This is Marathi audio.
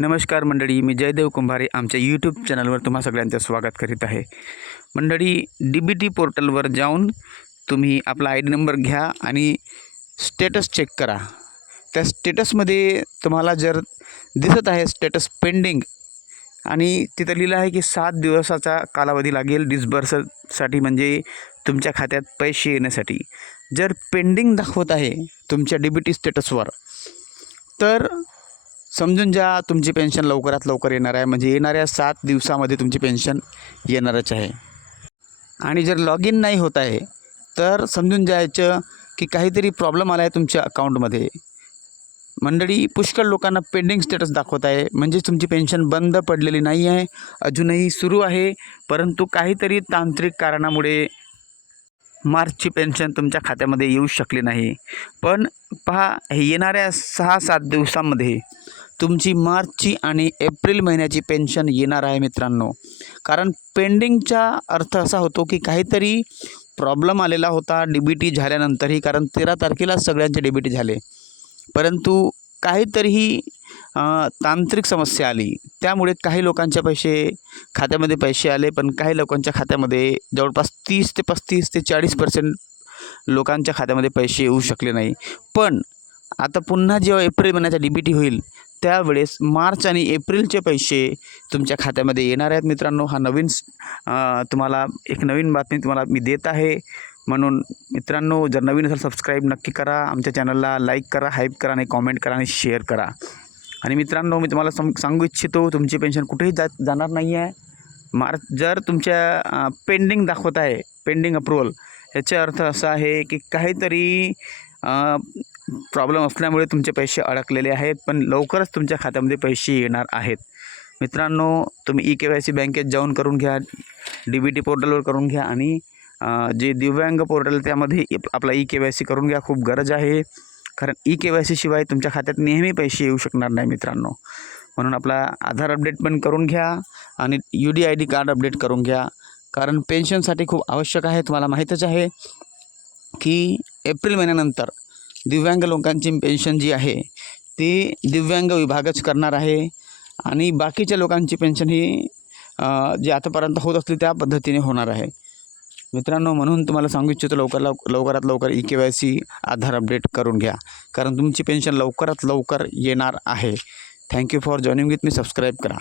नमस्कार मंडळी, मी जयदेव कुंभारे आमच्या यूट्यूब चॅनलवर तुम्हा सगळ्यांचं स्वागत करीत आहे। मंडळी, DBT पोर्टलवर जाऊन तुम्ही आपला ID नंबर घ्या आणि स्टेटस चेक करा। त्या स्टेटसमध्ये तुम्हाला जर दिसत आहे स्टेटस पेंडिंग आणि तिथं लिहिलं आहे की 7 दिवसाचा कालावधी लागेल डिस्बर्ससाठी, म्हणजे तुमच्या खात्यात पैसे येण्यासाठी। जर पेंडिंग दाखवत आहे तुमच्या DBT स्टेटसवर तर समजून जा तुमची पेन्शन लवकरात लवकर येणार आहे, म्हणजे येणाऱ्या 7 दिवसामध्ये तुमची पेन्शन येणारच आहे। आणि जर लॉग इन नाही होत आहे तर समजून जायचं की काहीतरी प्रॉब्लेम आला आहे तुमच्या अकाउंटमध्ये। मंडळी, पुष्कळ लोकांना पेंडिंग स्टेटस दाखवत आहे, म्हणजे तुमची पेन्शन बंद पडलेली नाही आहे, अजूनही सुरू आहे, परंतु काहीतरी तांत्रिक कारणामुळे मार्चची पेन्शन तुमच्या खात्यामध्ये येऊ शकली नाही। पण पहा, येणाऱ्या 6-7 दिवसांमध्ये तुमची मार्चची आणि एप्रिल महिन्याची पेन्शन येणार आहे मित्रांनो। कारण पेंडिंगचा अर्थ असा होतो की काहीतरी प्रॉब्लेम आलेला होता DBT झाल्यानंतरही, कारण 13 तारखेला सगळ्यांचे DBT झाले, परंतु काहीतरीही तांत्रिक समस्या आली, त्यामुळे काही लोकांच्या खात्यामध्ये पैसे आले, पण काही लोकांच्या खात्यामध्ये जवळपास 30 ते 35 ते 40% लोकांच्या खात्यामध्ये पैसे येऊ शकले नाही। पण आता पुन्हा जेव्हा एप्रिल महिन्याचा DBT होईल त्यावेळेस मार्च आणि एप्रिलचे पैसे तुमच्या खात्यामध्ये येणार आहेत मित्रांनो। हा तुम्हाला एक नवीन बातमी तुम्हाला मी देत आहे, म्हणून मित्रांनो, जर नवीन असेल सबस्क्राईब नक्की करा, आमच्या चॅनलला लाईक करा, हाईप करा आणि कॉमेंट करा आणि शेअर करा। आणि मित्रांनो, मी तुम्हाला सांगू इच्छितो, तुमची पेन्शन कुठेही जाणार नाही आहे। जर तुमच्या पेंडिंग दाखवत आहे, पेंडिंग अप्रूव्हल, याचा अर्थ असा आहे की काहीतरी प्रॉब्लेम असल्यामुळे तुमचे पैसे अडकलेले आहेत, पण लवकरच तुमच्या खात्यामध्ये पैसे येणार आहेत। मित्रांनो, तुम्ही eKYC बँकेत जाऊन करून घ्या, DBT पोर्टलवर करून घ्या, आणि जे दिव्यांग पोर्टल त्यामध्ये आपला eKYC करून घ्या, खूप गरज आहे। कारण eKYC शिवाय तुमच्या खात्यात नेहमी पैसे येऊ शकणार नाही मित्रांनो। म्हणून आपला आधार अपडेट पण करून घ्या आणि UDID कार्ड अपडेट करून घ्या, कारण पेन्शनसाठी खूप आवश्यक आहे। तुम्हाला माहीतच आहे की एप्रिल महिन्यानंतर दिव्यांग लोकांची पेन्शन जी आहे ती दिव्यांग विभागच करणार आहे, आणि बाकीच्या लोकांची पेन्शन ही जी आतापर्यंत होत असली त्या पद्धतीने होणार आहे मित्रांनो। म्हणून तुम्हाला सांगू इच्छितो, लवकरात लवकर eKYC आधार अपडेट करून घ्या, कारण तुमची पेन्शन लवकरात लवकर येणार आहे। Thank you for joining with me, subscribe करा।